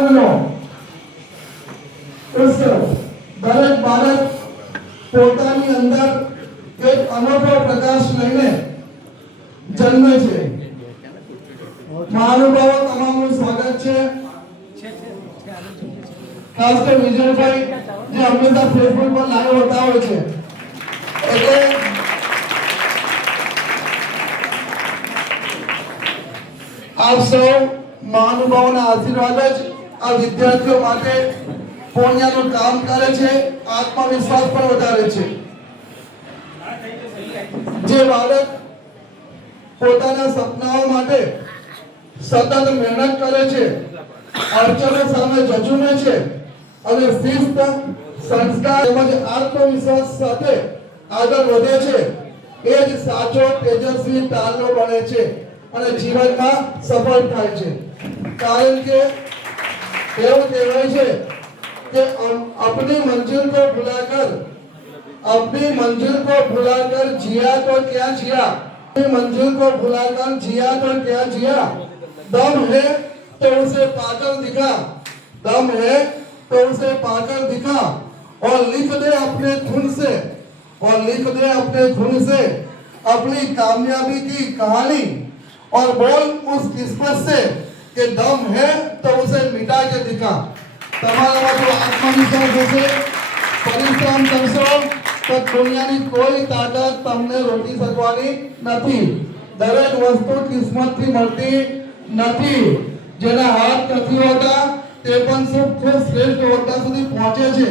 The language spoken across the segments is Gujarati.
આનંદનો ઉત્સવ દરેક બાળક પોતાની અંદર એક અનોખો પ્રકાશ લઈને જન્મે છે। મહાનુભાવો તમામનું સ્વાગત છે। ખાસ કરીને વિજયભાઈ જે હંમેશા ફેસબુક પર લાઈવ હોતા હોય છે એટલે આપ સૌ મહાનુભાવોના આશીર્વાદ જ આ વિદ્યાર્થીઓ માટે પુણ્યનું કામ કરે છે, આત્મવિશ્વાસ પણ વધારે છે। જે બાળક પોતાના સપનાઓ માટે સતત મહેનત કરે છે, અડચણો સામે ઝઝૂમે છે અને શિસ્ત, સંસ્કાર તેમજ આત્મવિશ્વાસ સાથે આગળ વધે છે, એ જ સાચો તેજસ્વી તારલો બને છે અને જીવનમાં સફળ થાય છે। કારણ કે એવું કહેવાય છે कि अपनी मंजिल को भुलाकर जिया तो क्या जिया, अपनी मंजिल को भुलाकर जिया तो क्या जिया। दम है तो उसे पाकर दिखा, दम है तो उसे पाकर दिखा और लिख दे अपने धुन से अपनी कामयाबी की कहानी और बोल उस किस्मत से कि दम है तो उसे मिटा के दिखा। તમારામાં જો આત્મવિશ્વાસ હશે, પરિશ્રમ કરશો તો દુનિયાની કોઈ તાકાત તમને રોકી શકવાની નથી। દરેક વસ્તુ કિસ્મતથી મળતી નથી। જેના હાથ નથી હોતા તે પણ ખૂબ શ્રેષ્ઠ હોદ્દા સુધી પહોંચે છે।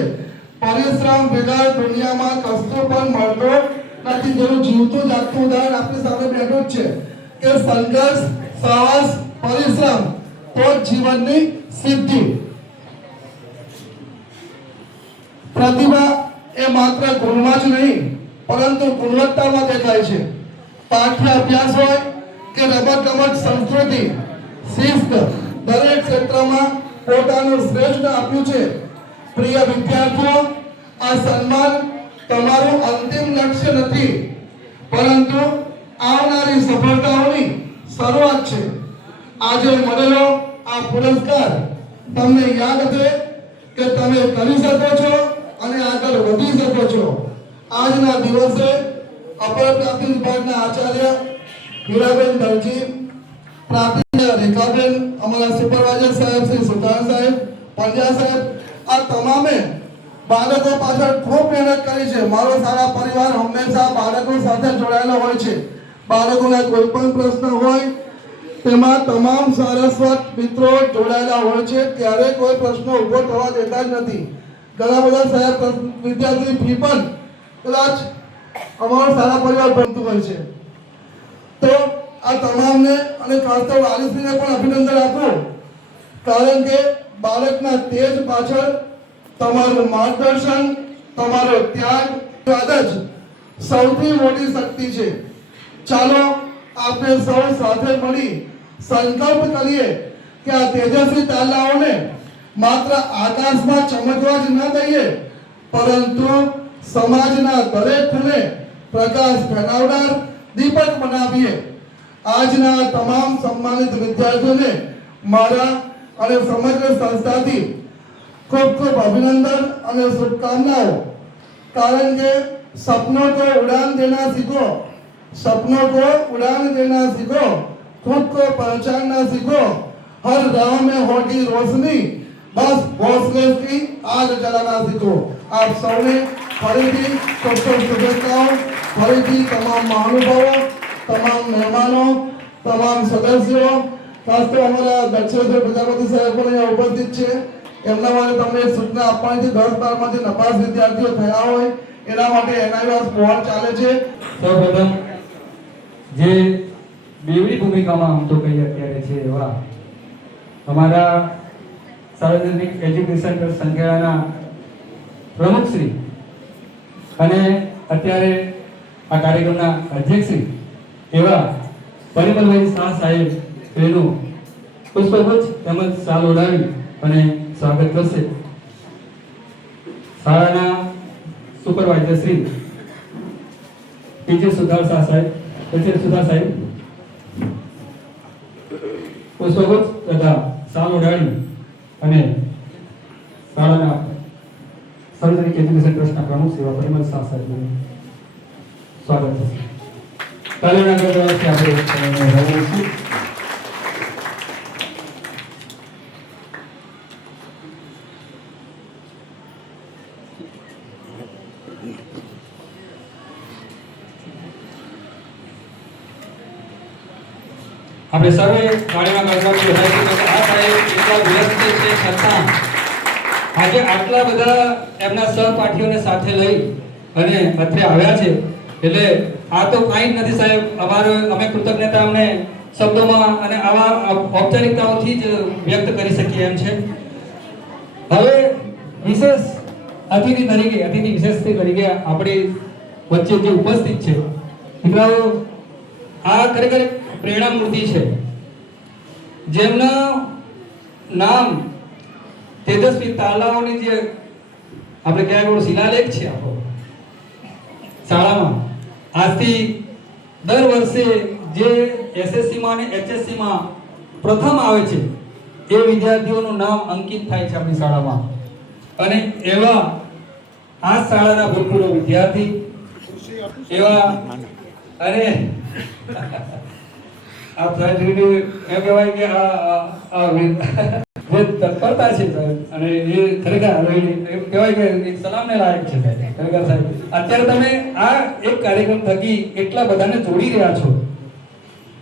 પરિશ્રમ વગર દુનિયામાં કશું પણ મળતું નથી। જેનું જીવતું જાગતું ઉદાહરણ આપણી સામે બેઠું જ છે કે સંઘર્ષ, સાહસ, પરિશ્રમ તો જીવનની સિદ્ધિ। प्रतिभा ए मात्र गुणમાં જ નહીં પરંતુ ગુણવત્તામાં દેખાય છે। પાઠ્ય અભ્યાસ હોય કે રમતગમત, સંસ્કૃતિ, શિસ્ત દરેક ક્ષેત્રમાં પોતાનું શ્રેષ્ઠ આપ્યું છે। પ્રિય વિદ્યાર્થીઓ, આ સન્માન તમારું અંતિમ લક્ષ્ય નથી પરંતુ આવનારી સફળતાઓની શરૂઆત છે। આજે મળેલો આ પુરસ્કાર તમને યાદ છે કે તમે કરી શકો છો અને આગળ વધી શકો છો। આજના દિવસે અપર પ્રાથમિક વિભાગના આચાર્ય હીરાબેન દરજી, પ્રાથમિક રેખાબેન, અમારા સુપરવાઇઝર સાહેબ શ્રી સુતાર સાહેબ, પંજા સાહેબ, આ તમામે બાળકો પાછળ ખૂબ મહેનત કરી છે। મારો સારા પરિવાર હંમેશા બાળકો સાથે જોડાયેલો હોય છે। બાળકોના કોઈ પણ પ્રશ્ન હોય તેમાં તમામ સારસ્વત મિત્રો જોડાયેલા હોય છે, ત્યારે કોઈ પ્રશ્ન ઊભો થવા દેતા જ નથી। ઘણા બધા સાહેબ વિદ્યાર્થી ફી પણ કદાચ અમારો સારા પરિવાર બનતું હોય છે। તો આ તમામને અને ખાસ તો વાલીશ્રીને પણ અભિનંદન આપું, કારણ કે બાળકના તેજ પાછળ તમારું માર્ગદર્શન, તમારો ત્યાગ જ સૌથી મોટી શક્તિ છે। ચાલો આપણે સૌ સાથે મળી સંકલ્પ કરીએ કે આ તેજસ્વી તારલાઓને માત્ર આકાશમાં ચમકવા જ ન દઈએ પરંતુ સમાજના દરેક ખૂણે પ્રકાશ ફેલાવનાર દીપક બનાવીએ। આજના તમામ સન્માનિત વિદ્યાર્થીઓને મારા અને સમગ્ર સંસ્થાથી ખૂબ ખૂબ અભિનંદન અને શુભકામનાઓ। કારણ કે सपनों को उड़ान देना सीखो, सपनों को उड़ान देना सीखो, खुद को पहचानना सीखो, हर राह में होगी रोशनी, बस हौसले की आग जलाना सीखो। आप सबने फरीथी खूब खूब शुभेच्छाओं। फरीथी तमाम महानुभावों, तमाम मेहमानों, तमाम सदस्यों, खास तो हमारा दक्षेश्वर प्रजापति साहेब પણ અહીંયા ઉપસ્થિત છે। એમના માટે તમને સૂચના આપવાની છે 10-12માંથી નપાસ વિદ્યાર્થીઓ થયા હોય એના માટે એનઆઈવાસ બોર્ડ ચાલે છે। સૌપ્રથમ જે બેવડી ભૂમિકામાં આમ તો કહીએ અત્યારે છે એવા અમારા સાર્વજનિક એજ્યુકેશન ટ્રસ્ટ સંખ્યાના પ્રમુખશ્રી અને અત્યારે આ કાર્યક્રમના અધ્યક્ષશ્રી એવા પરિમલભાઈ શાહ સાહેબ તેનું પુષ્પગુચ્છ તેમજ શાલ ઓઢાવી અને સ્વાગત કરશે। શાળાના સુપરવાઇઝર શ્રી ટીચર સુધાર શાહ સાહેબ, ટીચર સુધાર સાહેબ પુષ્પગુચ્છ તથા શાલ ઓઢાડી અને શાળાના સાર્વજનિક એજ્યુકેશન ટ્રસ્ટના પ્રમુખ સેવા પરિમલ શાહ સાહેબનું સ્વાગત છે. તાલીઓના ગણગણાટથી આપણે તેમને વધાવીશું. આપણે સર્વે ગાડીના ગણગણાટથી વધાવીશું કે આ સાહેબ એટલા વ્યસ્ત છે છતાં આજે આટલા બધા એમના સહપાઠીઓને સાથે લઈ અને અત્રે આવ્યા છે એટલે આ તો કાંઈ જ નથી સાહેબ. અમે કૃતજ્ઞતા અમને શબ્દોમાં અને આવા ઔપચારિકતાઓથી જ વ્યક્ત કરી શકીએ એમ છે. હવે વિશેષ અતિથિ વિશેષ તરીકે આપણી વચ્ચે જે ઉપસ્થિત છે દીકરાઓ, આ ખરેખર પ્રેરણા મૂર્તિ છે જેમના નામ તેજસ્વી તાલાઓની જે આપણે કહેવાય શિલાલેખ છે આખો શાળામાં. આજથી દર વર્ષે જે એસએસસી માં અને એચએસસી માં પ્રથમ આવે છે એ વિદ્યાર્થીઓનું નામ અંકિત થાય છે આપણી શાળામાં. અને એવા આ શાળાના ભૂતપૂર્વ વિદ્યાર્થી એવા અને આ સાહેબ એમ કહેવાય કે આ જે તત્પરતા છે સાહેબ, અને એ ખરેખર એમ કહેવાય કે એક સલામને લાયક છે ખરેખર સાહેબ. અત્યારે તમે આ એક કાર્યક્રમ થકી એટલા બધાને જોડી રહ્યા છો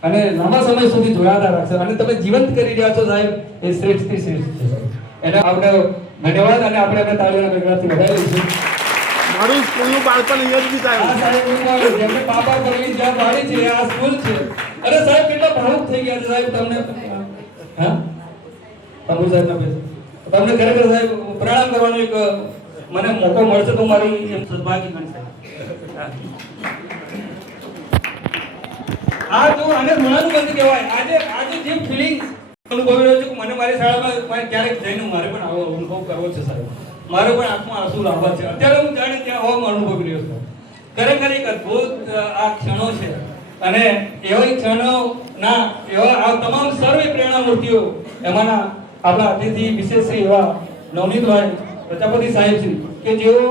અને લાંબા સમય સુધી જોડાતા રાખશો અને તમે જીવંત કરી રહ્યા છો સાહેબ, એ શ્રેષ્ઠથી શ્રેષ્ઠ છે સાહેબ. એને આપણે ધન્યવાદ અને આપણે એમને તાળીઓના ગણગણાટથી વધાવી લઈશું. મારું સ્કૂલનું બાળપણ અહીંયા જ વિતાયું. આ સાહેબ જેમને પાપા કરેલી જ્યાં પાડી છે આ સ્કૂલ છે. અરે સાહેબ કેટલા ભાવુક થઈ ગયા છે સાહેબ તમને. હા પ્રભુ સાહેબ તમને ખરેખર સાહેબ પ્રણામ કરવાનો એક મને મોકો મળશે તો મારી એમ સદભાગી ગણ સાહેબ. આ જો આને મળવાનું બંધ કહેવાય. આજે જે ફિલિંગ અનુભવી રહ્યો છું મને મારી શાળામાં ક્યારેક જઈને મારે પણ આવો અનુભવ કરવો છે સાહેબ. મારે પણ આંખમાં આંસુ લાવવા છે. અત્યારે હું જાણે ત્યાં હોવામાં અનુભવી રહ્યો છું. ખરેખર એક અદ્ભુત આ ક્ષણો છે અને એવા ક્ષણોના એવા આ તમામ સર્વે પ્રેરણા મૂર્તિઓ એમાંના આપણા અતિથિ વિશેષ એવા નવનીતભાઈ પ્રજાપતિ સાહેબ છે કે જેઓ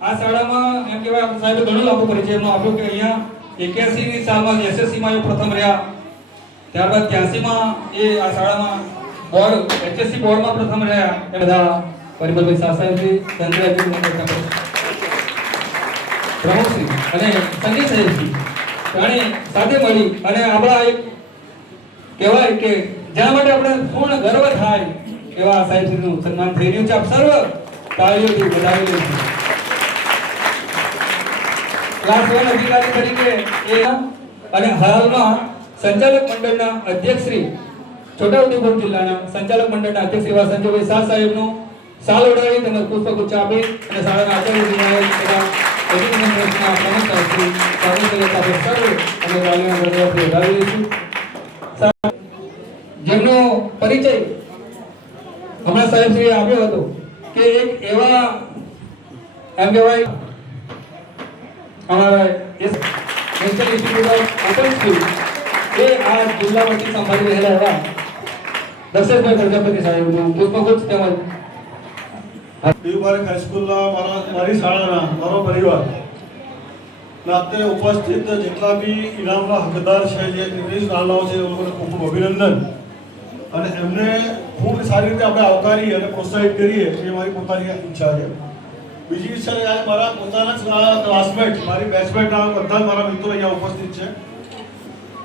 આ શાળામાં એમ કહેવાય આપણે સાહેબે ઘણો લાભો પરિચય એમનો આપ્યો કે અહીંયા 81 ની સાલમાં એસએસસી માં એ પ્રથમ રહ્યા. ત્યારબાદ 83 માં એ આ શાળામાં બોર્ડ એચએસસી બોર્ડમાં પ્રથમ રહ્યા. એ બધા પરિમલભાઈ શાહ સાહેબજી, ચંદ્રજી પ્રમુખશ્રી અને સંગીત સાહેબજી અને સાથે મળી અને આપણા એક કહેવાય કે જેના માટે આપણે પૂર્ણ ગર્વ થાય એવા સાહેબશ્રીનું સન્માન થઈ રહ્યું છે. આપ સર્વ તાળીઓથી વધાવી લઈશું. ક્લાસ 1 અધિકારી તરીકે એ અને હાલમાં સંચાલક મંડળના અધ્યક્ષ શ્રી છોટાઉદેપુર જિલ્લાના સંચાલક મંડળના અધ્યક્ષ એવા સંજયભાઈ શાહ સાહેબનું સાલ ઓઢાડી તેમજ પુષ્પગુચ્છ આપી અને શાળાના આચાર્ય તથા એજ્યુકેશન ટ્રસ્ટના પ્રમુખ શ્રી સાથે સર્વે અને તાલીઓના ગણગણાટથી વધાવી લઈશું. જેમનો પરિચય હમણાં સાહેબશ્રીએ આપ્યો હતો કે એક એવા એમ કહેવાય અમારા national institute of open school એ આ જિલ્લામાંથી સંભાળી રહેલા એવા દક્ષેશભાઈ પ્રજાપતિ સાહેબનું પુષ્પગુચ્છ તેમજ દેવબારક હાઈસ્કૂલના મારી શાળાના મારો પરિવાર નાતે ઉપસ્થિત જેટલા બી ઇનામના હકદાર છે જે નિર્દેશ નાનાઓ છે એ લોકોને ખૂબ ખૂબ અભિનંદન. અને એમને ખૂબ સારી રીતે આપણે આવકારી અને પ્રોત્સાહિત કરીએ એ મારી પોતાની ઈચ્છા છે. બીજી ઈચ્છા છે આજે મારા પોતાના જ ક્લાસમેટ મારી બેચમેટના બધા જ મારા મિત્રો અહીંયા ઉપસ્થિત છે.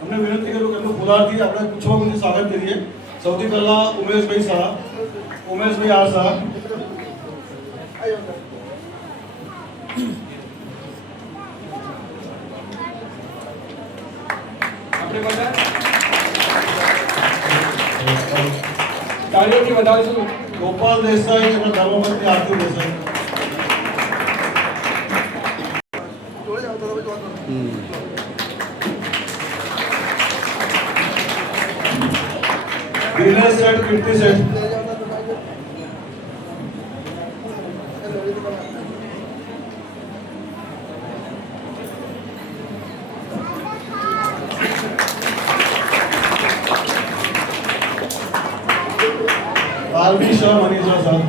અમને વિનંતી કરું કે એમનું ખુદારથી આપણે પૂછવા બધું સ્વાગત કરીએ. સૌથી પહેલાં ઉમેશભાઈ શાહ, ઉમેશભાઈ આર શાહ. આપણે બધા તાળીઓથી વધાવીશું. ગોપાલ દેસાઈ અને ધર્મપત્ની આરતી દેસાઈ. દિનેશ શેઠ, કીર્તિ શેઠ. આરબી શાહ, મિત્ર સાહેબ.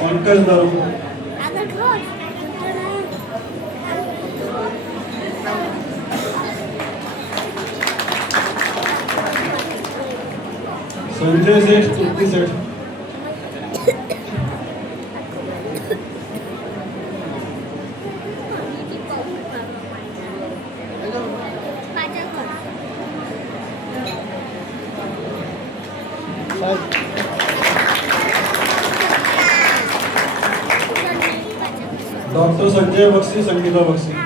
પંકજ દારૂ. સંજય શેઠ, તૃપ્તિ શેઠ. ડોક્ટર સંજય બક્ષી, સંગીતા બક્ષી.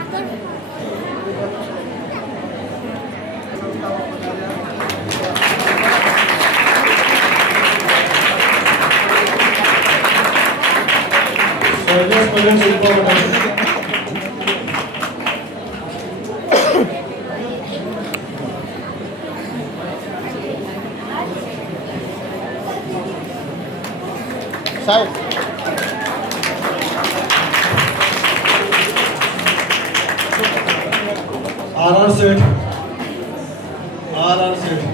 શૈલેષ પટેલ, શિલ્પા પટેલ. સાહેબ આર શેઠ, આર શેઠ.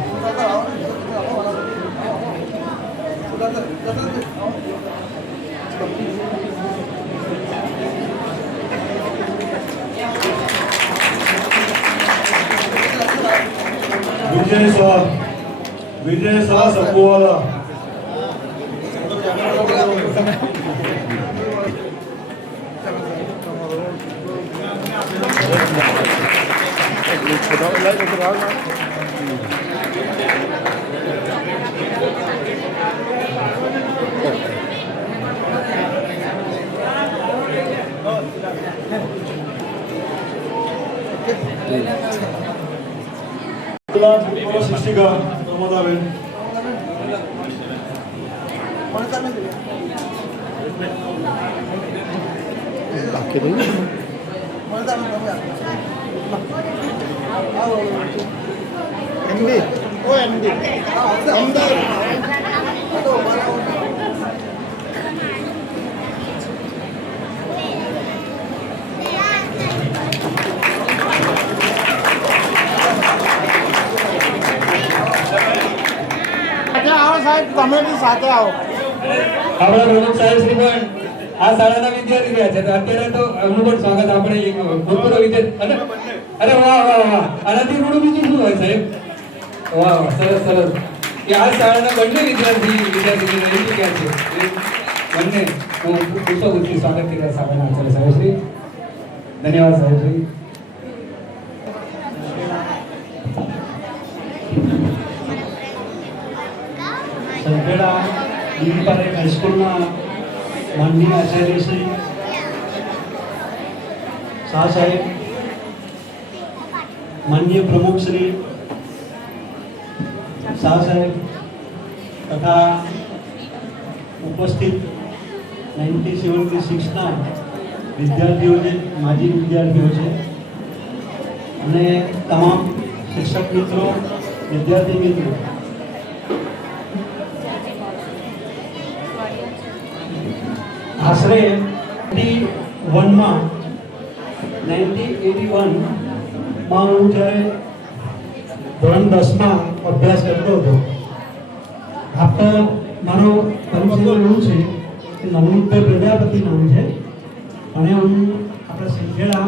વિજય શાહ સપુવાલા. શિક્ષિકા પ્રમોદાબેન. એમડી ઓ એમડી અમદાવાદ આવો સાહેબ, તમે બી સાથે આવો. આપણા પ્રમુખ સાહેબ શ્રી પણ આ શાળાના વિદ્યાર્થી રહ્યા છે, તો અત્યારે તો એમનું પણ સ્વાગત આપણે એક ભૂતપૂર્વ વિદ્યાર્થી. અરે વાહ વાહ વાહ, આનાથી મોટું બીજું શું હોય સાહેબ? વાહ વાહ, સરસ સરસ. કે આ શાળાના બંને વિદ્યાર્થી રહી ચૂક્યા છે, એ બંને હું પુષ્પગુચ્છથી સ્વાગત કર્યા શાળાના આચાર્ય સાહેબ શ્રી. ધન્યવાદ સાહેબ શ્રી. સંખેડા ડીપી હાઈસ્કૂલના માનનીય આચાર્ય શ્રી શાહ સાહેબ, માનનીય પ્રમુખ શ્રી શાહ સાહેબ તથા ઉપસ્થિત 1976ના વિદ્યાર્થીઓ છે, માજી વિદ્યાર્થીઓ છે અને તમામ શિક્ષક મિત્રો, વિદ્યાર્થી મિત્રો, આશરે 1981માં હું જ્યારે ધોરણ 10માં અભ્યાસ કરતો હતો. આપતો મારો પરિચય એવું છે કે નવનીતભાઈ પ્રજાપતિ નામ છે અને હું આપણા સંખેડા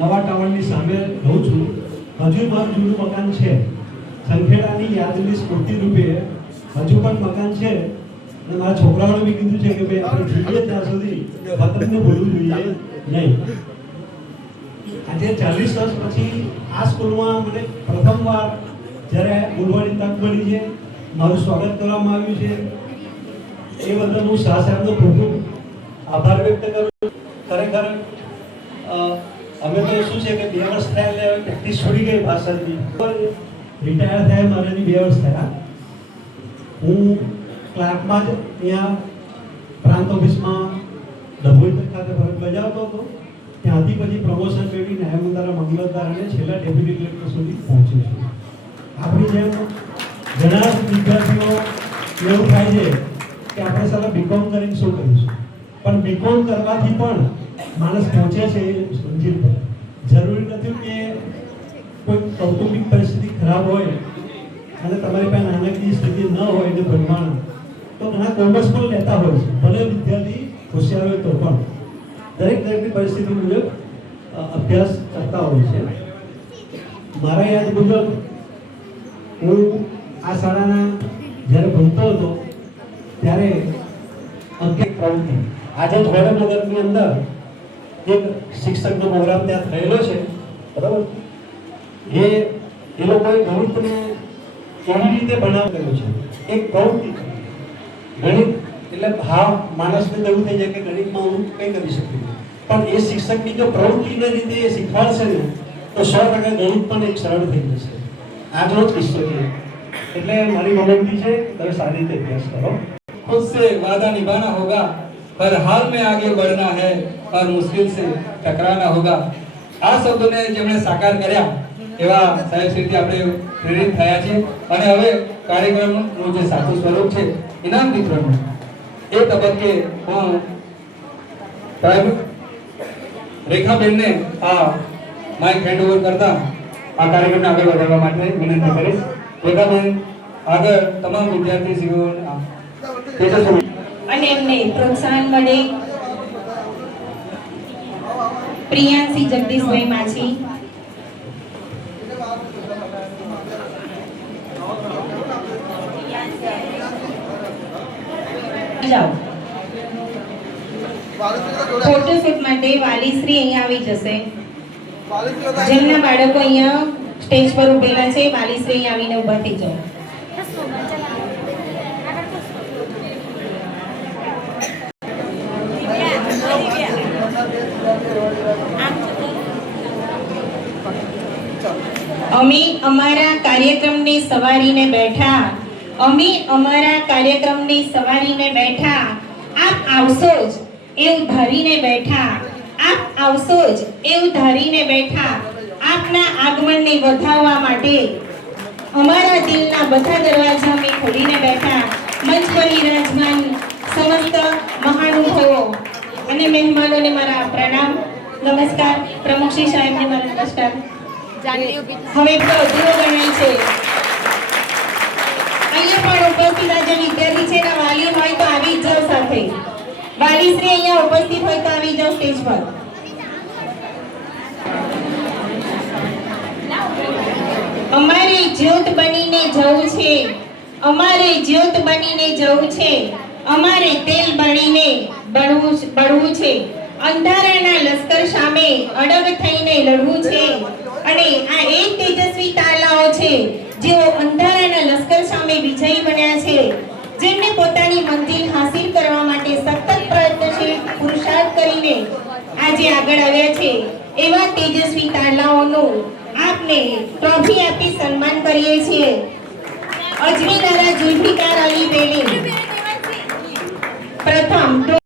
નવા ટાવરની સામે રહું છું. હજુ મારું જૂનું મકાન છે. સંખેડાની યાદની સ્ફૂર્તિ રૂપે હજુ પણ મકાન છે અને મારા છોકરાઓને બી કીધું છે કે ભાઈ આપણે જીવીએ ત્યાં સુધી વતનને ભૂલવું જોઈએ નહીં. આજે 40 વર્ષ પછી આ સ્કૂલમાં મને પ્રથમવાર જ્યારે બોલવાની તક મળી છે, મારું સ્વાગત કરવામાં આવ્યું છે, એ બદલ હું શાહ સાહેબનો ખૂબ ખૂબ આભાર વ્યક્ત કરું છું. ખરેખર અમે તો શું છે કે 2 વર્ષ થયા એટલે પ્રેક્ટિસ છોડી ગઈ ભાષણની. રિટાયર થયા મારાની 2 વર્ષ થયા. હું ક્લાર્કમાં જ અહીંયા પ્રાંત ઓફિસમાં ડભોઈ ખાતે ફરજ બજાવતો હતો. ત્યાંથી પછી પ્રમોશન મેળવી નાયબ મંગલદાર અને છેલ્લા ડેપ્યુટી કલેક્ટર સુધી પહોંચ્યો છું. આપણી જેમ ઘણા વિદ્યાર્થીઓ એવું થાય છે કે આપણે સારા બીકોમ કરીને શું કરીશું, પણ બીકોમ કરવાથી પણ માણસ પહોંચે છે મંજિલ પર. જરૂરી નથી કે કોઈ કૌટુંબિક પરિસ્થિતિ ખરાબ હોય અને તમારી પાસે નાણાકીય સ્થિતિ ન હોય ને ભણવાનું, તો ઘણા કોમર્સ પણ લેતા હોય છે, ભલે વિદ્યાર્થી હોશિયાર હોય તો પણ દરેકની પરિસ્થિતિ મુજબ અભ્યાસ કરતા હોય છે. મારા યાદ મુજબ હું આ શાળાના જ્યારે ભણતો હતો ત્યારે અંકિત પ્રવૃત્તિ આજે વડનગરની અંદર એક શિક્ષકનો પ્રોગ્રામ ત્યાં થયેલો છે, બરાબર. એ લોકોએ ગણિતને કેવી રીતે બનાવેલું છે, એક પ્રવૃત્તિ. ગણિત એટલે ભાવ માણસને એવું થઈ જાય કે ગણિતમાં હું કંઈ કરી શકું, પણ એ શિક્ષકની જો પ્રવૃત્તિની રીતે એ શીખવાડશે ને તો 100% ગણિત પણ એક સરળ થઈ જશે. આજનો જ કિસ્સો છે. એટલે મારી વિનંતી છે તમે સારી રીતે અભ્યાસ કરો. खुद से वादा निभाना होगा, हर हाल में आगे बढ़ना है और मुश्किल से टकराना होगा. આ શબ્દોને જેમણે સાકાર કર્યા એવા સાહેબ શ્રીથી આપણે પ્રેરિત થયા છે અને હવે કાર્યક્રમનું જે સાચું સ્વરૂપ છે ઇનામ વિતરણનું એ તબક્કે હું રેખાબેનને આ માઇક હેન્ડ ઓવર કરતા આ કાર્યક્રમને આગળ વધારવા માટે વિનંતી કરીશ. રેખાબેન આગળ તમામ વિદ્યાર્થીઓ અને એમને પ્રોત્સાહન મળે. પ્રિયાંશી જગદીશભાઈ માછી, જાઓ. ફોટોશૂટ માટે વાલીશ્રી અહીંયા આવી જશે. જેમના બાળકો અહીંયા સ્ટેજ પર ઉભેલા છે, વાલીશ્રી અહીંયા આવીને ઊભા થઈ જાઓ. અમે અમારા કાર્યક્રમને સવારીને બેઠા, અમે અમારા કાર્યક્રમને સવારીને બેઠા, આપ આવશો જ એવું ધારીને બેઠા, આપ આવશો જ એવું ધારીને બેઠા. આપના આગમનને વધારવા માટે અમારા દિલના બધા દરવાજા અમે ખોલીને બેઠા. મંચ પર વિરાજમાન સમસ્ત મહાનુભાવો અને મહેમાનોને મારા પ્રણામ, નમસ્કાર. પ્રમુખશ્રી સાહેબને મારા નમસ્કાર. હવે તો અધૂરો ગણાય છે. અહીંયા પણ ઉપસ્થિત આજે વિદ્યાર્થી છે ને વાલીઓ હોય તો આવી જ જાઓ સાથે. વાલીશ્રી અહીંયા ઉપસ્થિત હોય તો આવી જાઓ સ્ટેજ પર. અમારે જ્યોત બનીને જવું છે, અમારે જ્યોત બનીને જવું છે, અમારે તેલ બનીને બળવું છે. અંધારાના લશ્કર સામે અડગ થઈને લડવું છે. અને આ એક તેજસ્વી તારલાઓ છે જેઓ અંધારાના લશ્કર સામે વિજયી બન્યા છે, જેમને પોતાની મંજિલ હાસિલ કરવા માટે સતત પ્રયત્નશીલ પુરુષાર્થ કરીને આજે આગળ આવ્યા છે. એવા તેજસ્વી તારલાઓનું આપને ટ્રોફી આપી સન્માન કરીએ છીએ. અજમેરાના જુલ્ફિકાર અલી બેની પ્રથમ